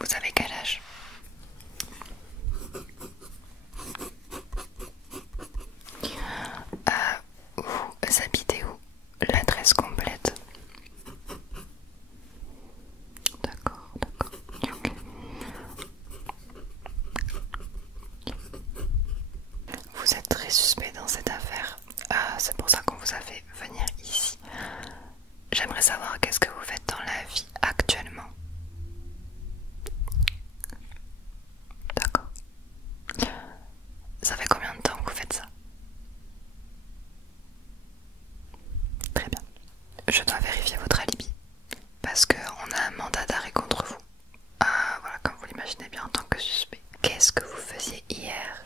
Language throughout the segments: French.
Vous avez quel âge? Vous habitez où? L'adresse complète. D'accord, d'accord. Ok. Vous êtes très suspect dans cette affaire. C'est pour ça qu'on vous a fait venir ici. J'aimerais savoir qu'est-ce que vous faites dans la vie actuellement. D'accord. Ça fait combien de temps que vous faites ça? Très bien. Je dois vérifier votre alibi parce qu'on a un mandat d'arrêt contre vous. Voilà, comme vous l'imaginez bien en tant que suspect. Qu'est-ce que vous faisiez hier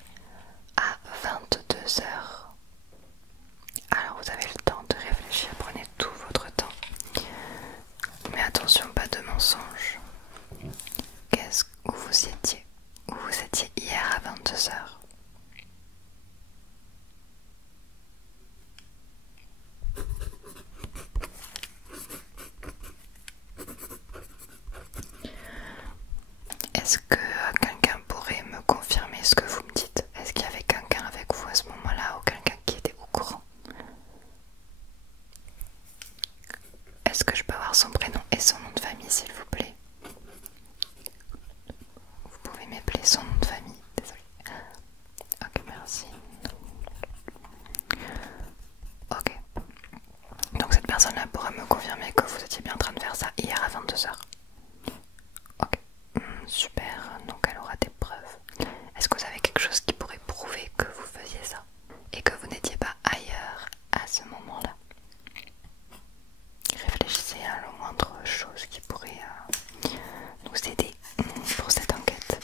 à 22 heures? Alors vous avez le temps de réfléchir, prenez tout votre temps. Mais attention, pas de mensonge. Où vous étiez? Où vous étiez hier à 22 heures? Est-ce que quelqu'un pourrait me confirmer ce que vous me dites? Est-ce qu'il y avait quelqu'un avec vous à ce moment-là ou quelqu'un qui était au courant? Est-ce que je peux avoir son prénom et son nom de famille s'il vous plaît? Vous pouvez m'appeler son nom de famille, désolé. Ok, merci. Ok. Donc cette personne-là pourra me confirmer que vous étiez bien en train de faire ça hier à 22 heures. Ok. Super, donc elle aura des preuves. Est-ce que vous avez quelque chose qui pourrait prouver que vous faisiez ça et que vous n'étiez pas ailleurs à ce moment-là? Réfléchissez à la moindre chose qui pourrait nous aider pour cette enquête.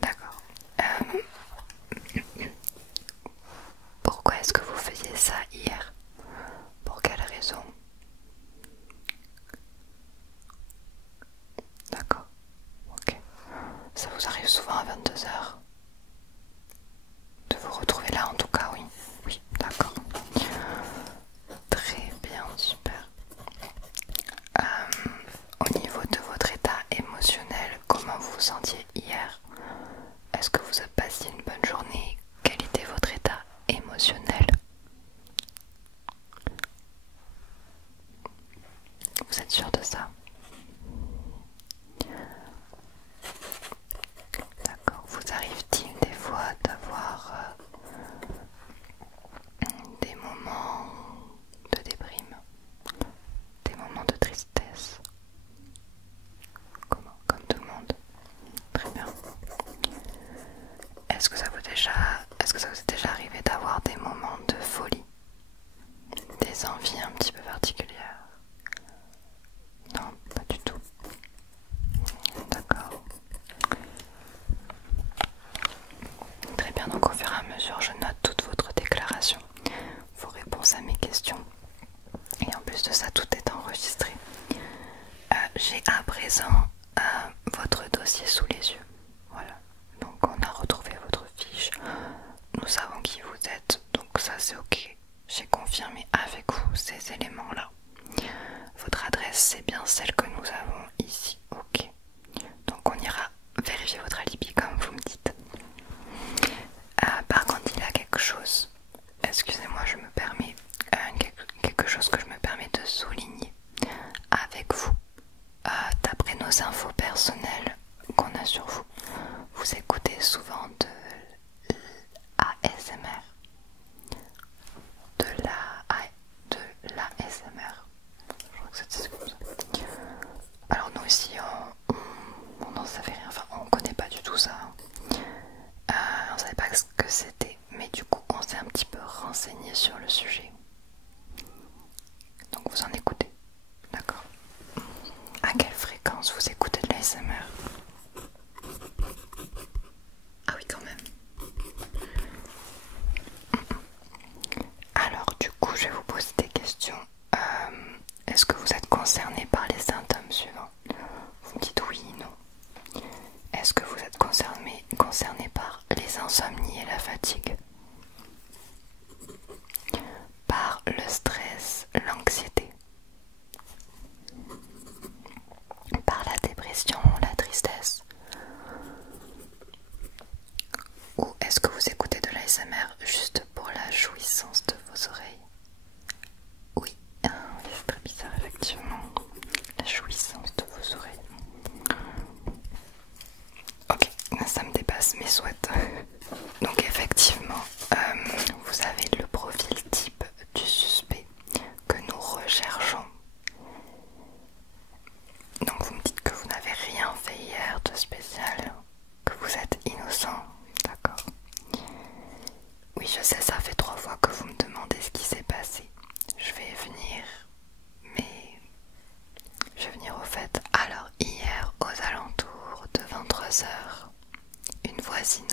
D'accord. Pourquoi est-ce que vous faisiez ça hier? Pour quelle raison? D'accord. Ok. Ça vous arrive souvent à 22 heures? De vous retrouver là en tout cas, oui. Oui, d'accord. Très bien, super. Au niveau de votre état émotionnel, comment vous vous sentiez hier? Est-ce que vous avez passé une bonne journée? Quel était votre état émotionnel? Vous êtes sûr de ça? D'accord. Vous arrive-t-il des fois d'avoir des moments de déprime, des moments de tristesse? Comment? Comme tout le monde? Très bien. Est-ce que ça vous est déjà arrivé d'avoir des moments de folie? Des envies un petit peu particulières? Non, pas du tout. D'accord. Très bien, donc au fur et à mesure, je note toute votre déclaration, vos réponses à mes questions. Et en plus de ça, tout est enregistré. J'ai à présent votre dossier sous les yeux. Voilà. Donc on a retrouvé votre fiche. Nous savons qui vous êtes. Donc ça c'est ok. J'ai confirmé avec vous ces éléments-là. Votre adresse c'est bien celle que nous avons ici. Ok. Donc on ira vérifier votre alibi comme vous me dites. Par contre il y a quelque chose. Excusez-moi, je me permets quelque chose que je me permets de souligner avec vous. D'après nos infos personnelles qu'on a sur vous, vous écoutez souvent de l'ASMR. De l'ASMR. Je crois que c'était comme ça. Alors nous ici, on n'en savait rien, enfin on connaît pas du tout ça. On savait pas ce que c'était, mais du coup on s'est un petit peu renseigné sur le sujet. Donc vous en écoutez, d'accord? À quelle fréquence vous écoutez de l'ASMR? Ah oui, quand même. Alors du coup je vais vous poser des questions. Est-ce que vous êtes concerné par les symptômes suivants? Vous me dites oui, non. Est-ce que vous êtes concerné par les insomnies et la fatigue? ASMR juste pour la jouissance de vos oreilles? Oui, c'est très bizarre effectivement. La jouissance de vos oreilles. Ok, ça me dépasse mes souhaits. Donc effectivement, vous avez le profil type du suspect que nous recherchons. Donc vous me dites que vous n'avez rien fait hier de spécial, que vous êtes innocent, d'accord? Oui, je sais, ça fait 3 fois que vous me demandez ce qui s'est passé. Je vais venir, mais je vais venir au fait. Alors hier, aux alentours de 23 heures, une voisine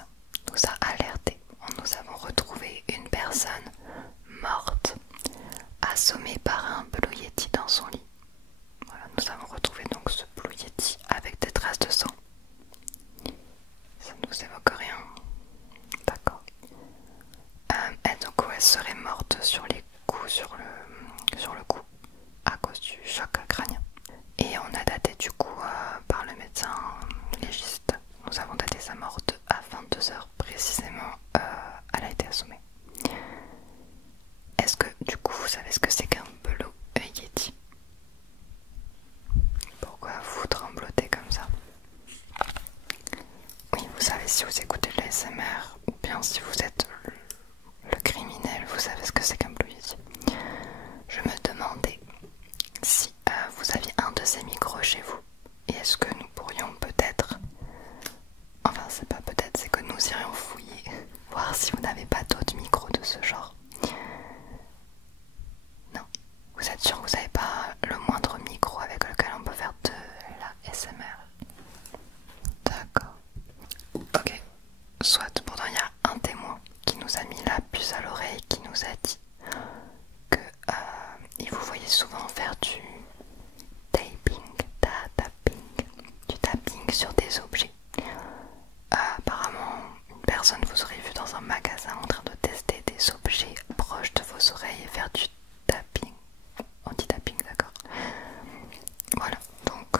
nous a alertés. Nous avons retrouvé une personne morte, assommée par un Blue Yeti dans son lit. Voilà, nous avons retrouvé donc ce Blue Yeti avec des traces de sang. Ça ne vous évoque rien? D'accord. Et donc elle serait morte sur les coups, sur le coup, à cause du choc crânien. Et on a daté du coup par le médecin légiste. Nous avons daté sa mort à 22 heures précisément. Elle a été assommée. Est-ce que du coup vous savez ce que c'est qu'un Blue Yeti? Pourquoi vous tremblotez comme ça? Oui, vous savez, si vous écoutez de l'ASMR ou bien si vous êtes le criminel, vous savez ce que c'est qu'un Blue Yeti. Je me demandais si vous aviez un de ces micros chez vous. Et est-ce que nous pourrions peut-être, enfin c'est pas peut-être, c'est que nous irions fouiller, voir si vous n'avez pas d'autres micros de ce genre. Non, vous êtes sûr que vous n'avez pas le moindre micro avec lequel on peut faire de la SMR? D'accord. Ok, soit pourtant il y a un témoin qui nous a mis la puce à l'oreille, qui nous a dit que il vous voyait souvent faire du tapping sur des objets. Apparemment, une personne vous aurait vu dans un magasin en train de tester des objets proches de vos oreilles et faire du tapping. On dit tapping, d'accord. Voilà, donc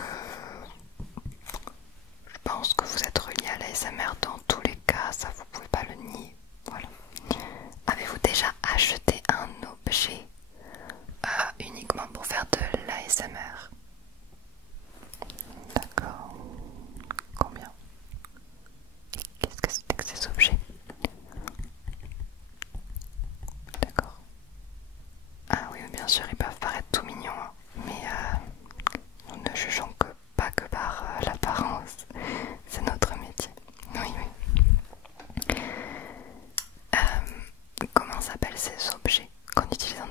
je pense que vous êtes relié à l'ASMR dans tous les cas, ça vous pouvez pas le nier. Voilà. Avez-vous déjà acheté un objet uniquement pour faire de l'ASMR? D'accord. Combien? Qu'est-ce que c'était que ces objets? D'accord. Ah oui, bien sûr, ils peuvent paraître tout mignons, hein, mais nous ne jugeons pas que par l'apparence. C'est notre métier. Oui, oui. Comment s'appellent ces objets qu'on utilise en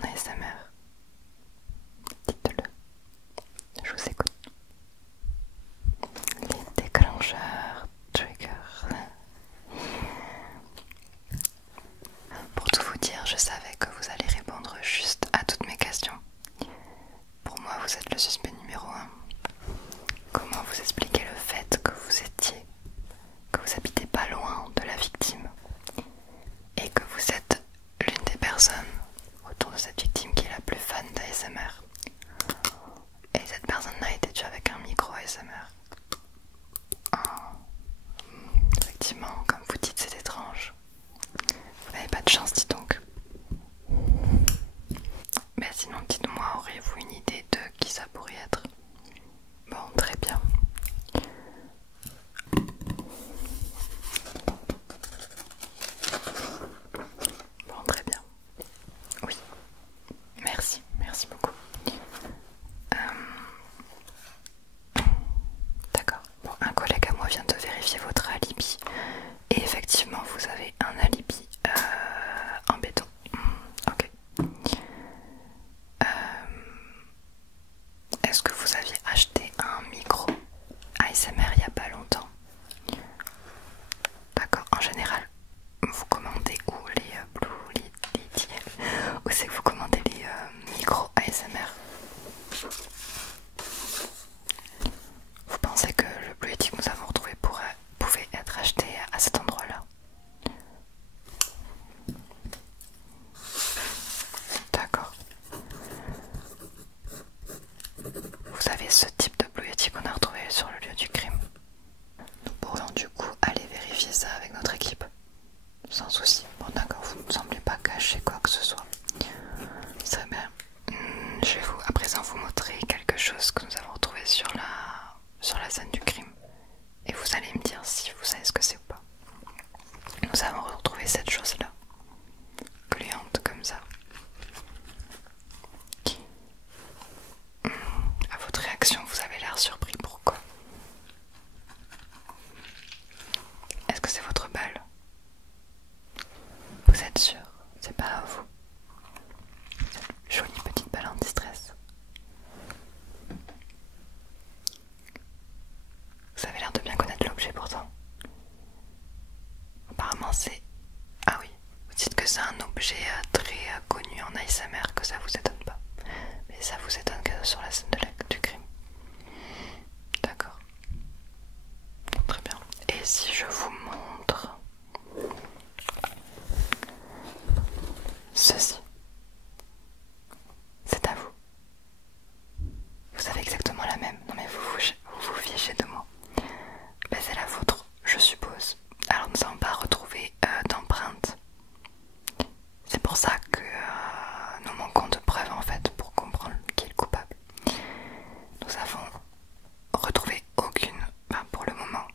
pas à vous. Cette jolie petite balle anti-stress. Vous avez l'air de bien connaître l'objet pourtant. Apparemment c'est... Ah oui, vous dites que c'est un objet très connu en ASMR, que ça vous étonne pas. Mais ça vous étonne que sur la scène du crime. D'accord. Très bien. Et si je vous montre ceci, c'est à vous. Vous avez exactement la même. Non mais vous fichez de moi. Ben, c'est la vôtre, je suppose. Alors nous n'avons pas retrouvé d'empreinte. C'est pour ça que nous manquons de preuves en fait pour comprendre qui est le coupable. Nous avons retrouvé aucune, enfin pour le moment,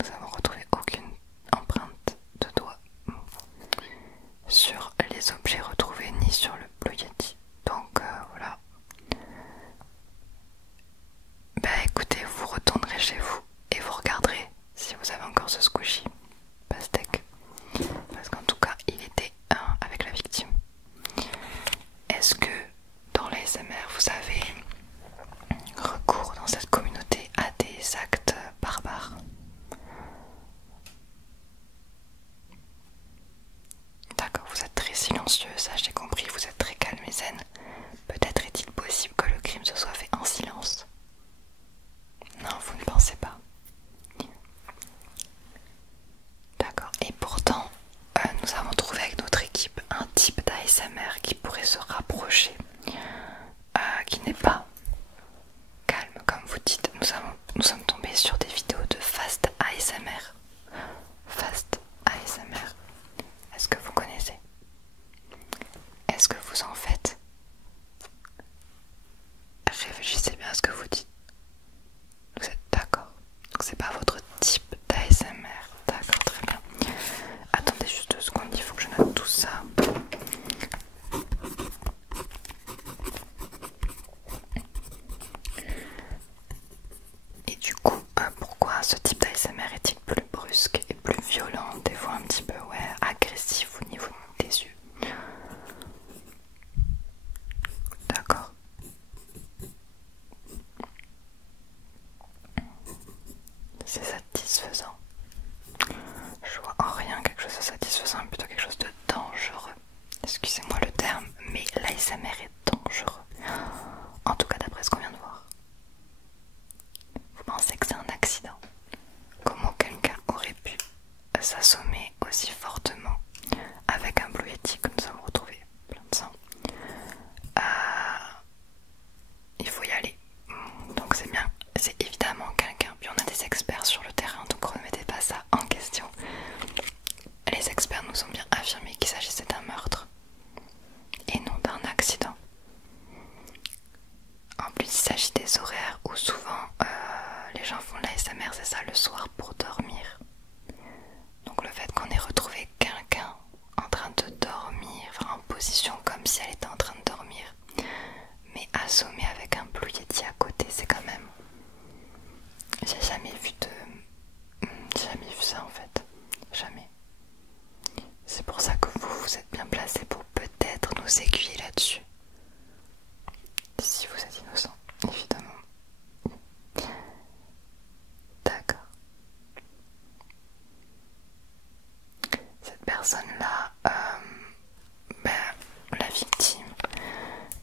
nous avons retrouvé aucune empreinte de doigt sur les objets retrouvés ni sur le Blue Yeti. Donc voilà. Bah écoutez, vous retournerez chez vous et vous regarderez si vous avez encore ce squishy pastèque. Parce qu'en tout cas, il était avec la victime. Est-ce que dans l'ASMR, vous avez recours dans cette communauté à des actes barbares? D'accord, vous êtes très silencieux, ça j'ai compris, vous êtes très calme et zen. Peut-être est-il possible que le crime se soit fait en silence? Non, vous ne pensez pas. D'accord, et pourtant, nous avons trouvé avec notre équipe un type d'ASMR qui pourrait se rapprocher, qui n'est pas calme comme vous dites. Nous sommes tombés sur des vidéos de Fast ASMR. Fast ASMR. Est-ce que vous connaissez? Est-ce que vous en faites? Réfléchissez bien à ce que vous dites. Vous êtes d'accord? Donc c'est pas votre type d'ASMR. D'accord, très bien. Attendez juste 2 secondes, il faut que je note tout ça. Et du coup, pourquoi ce type d'ASMR est-il plus brusque et plus violent, des fois un petit peu agressif au niveau des yeux? D'accord. C'est satisfaisant. Je vois en rien quelque chose de satisfaisant, plutôt quelque chose de dangereux. Excusez-moi le terme, mais l'ASMR est dangereux. En tout cas d'après ce qu'on vient de voir. Vous pensez que c'est un accident? Comment quelqu'un aurait pu s'assommer aussi fortement avec un Blue Yeti que nous avons retrouvé plein de sang? Il faut y aller. Donc c'est bien, c'est évidemment quelqu'un. Puis on a des experts sur le terrain, donc remettez pas ça en question. Les experts nous ont bien affirmé qu'il s'agissait d'un meurtre et non d'un accident. En plus, il s'agit des horaires où souvent les gens font de l'ASMR, c'est ça, le soir pour dormir. Donc le fait qu'on ait retrouvé quelqu'un en train de dormir, enfin en position comme si elle était en train de dormir, mais assommé avec un Blue Yeti à côté, c'est quand même... J'ai jamais vu ça en fait. Jamais. C'est pour ça que vous êtes bien placé pour peut-être nous aiguiller là-dessus. Si vous êtes innocent, évidemment. D'accord. Cette personne-là, la victime,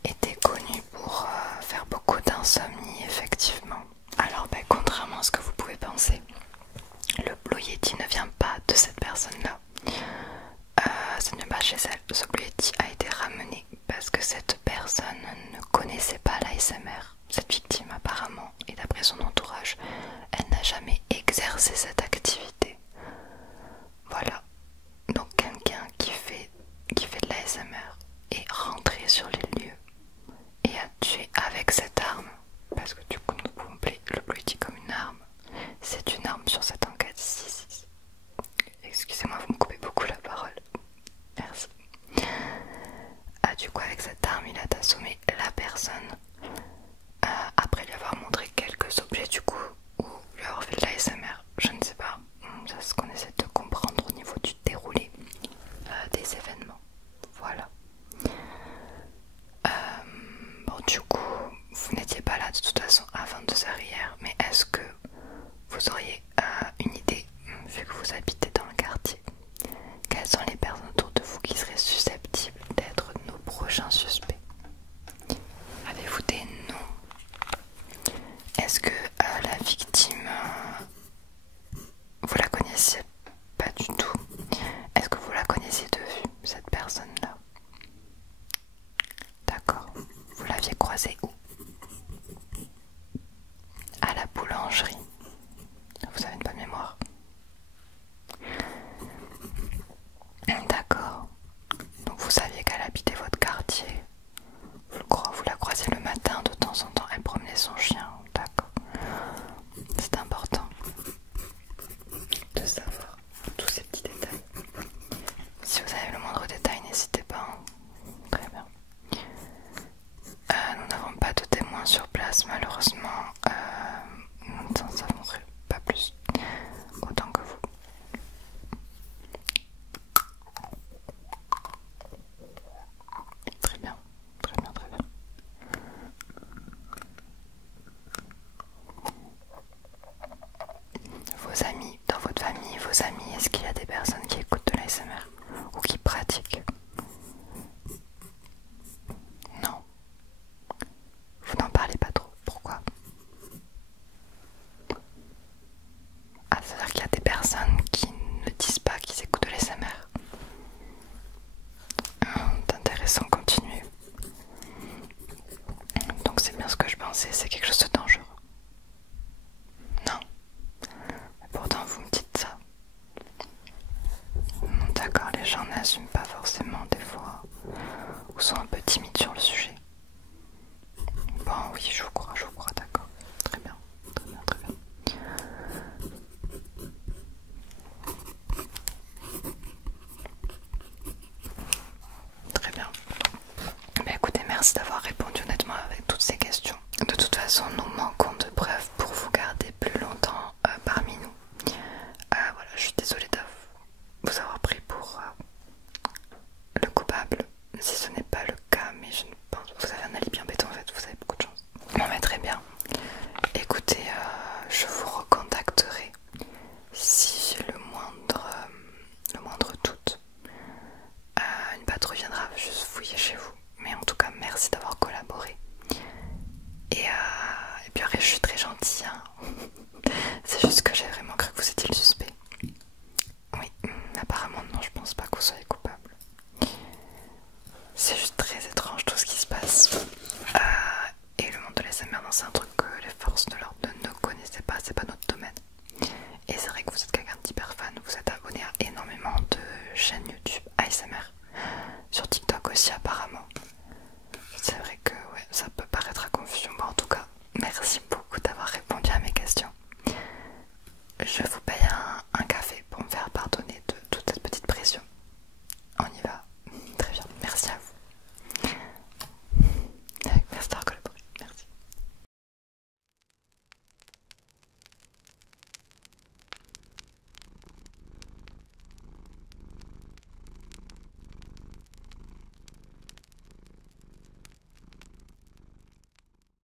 était connue pour faire beaucoup d'insomnie, effectivement. Alors, contrairement à ce que vous pouvez penser, le Blue Yeti ne vient pas de cette personne-là. Ce n'est pas chez elle. Ce Blue Yeti a été ramené parce que cette personne ne connaissait pas l'ASMR. Cette victime, apparemment, et d'après son entourage, elle n'a jamais exercé cette activité. Voilà. Donc quelqu'un qui fait de l'ASMR est rentré sur les lieux et a tué avec cette arme. Parce que du coup, nous pouvons appeler le Blue Yeti comme une arme. C'est une arme sur cette enquête. Si. Excusez-moi, vous me coupez beaucoup la parole. Merci. Du coup, avec cette arme, il a assommé la personne. Après lui avoir montré quelques objets, du coup, ou lui avoir fait de l'ASMR. Je ne sais pas. C'est ce qu'on essaie de comprendre au niveau du déroulé des événements. forcément des fois, ou sont un peu timides sur le sujet. Bon oui, je vous crois, d'accord. Très bien, très bien, très bien. Très bien. Bah écoutez, merci d'avoir répondu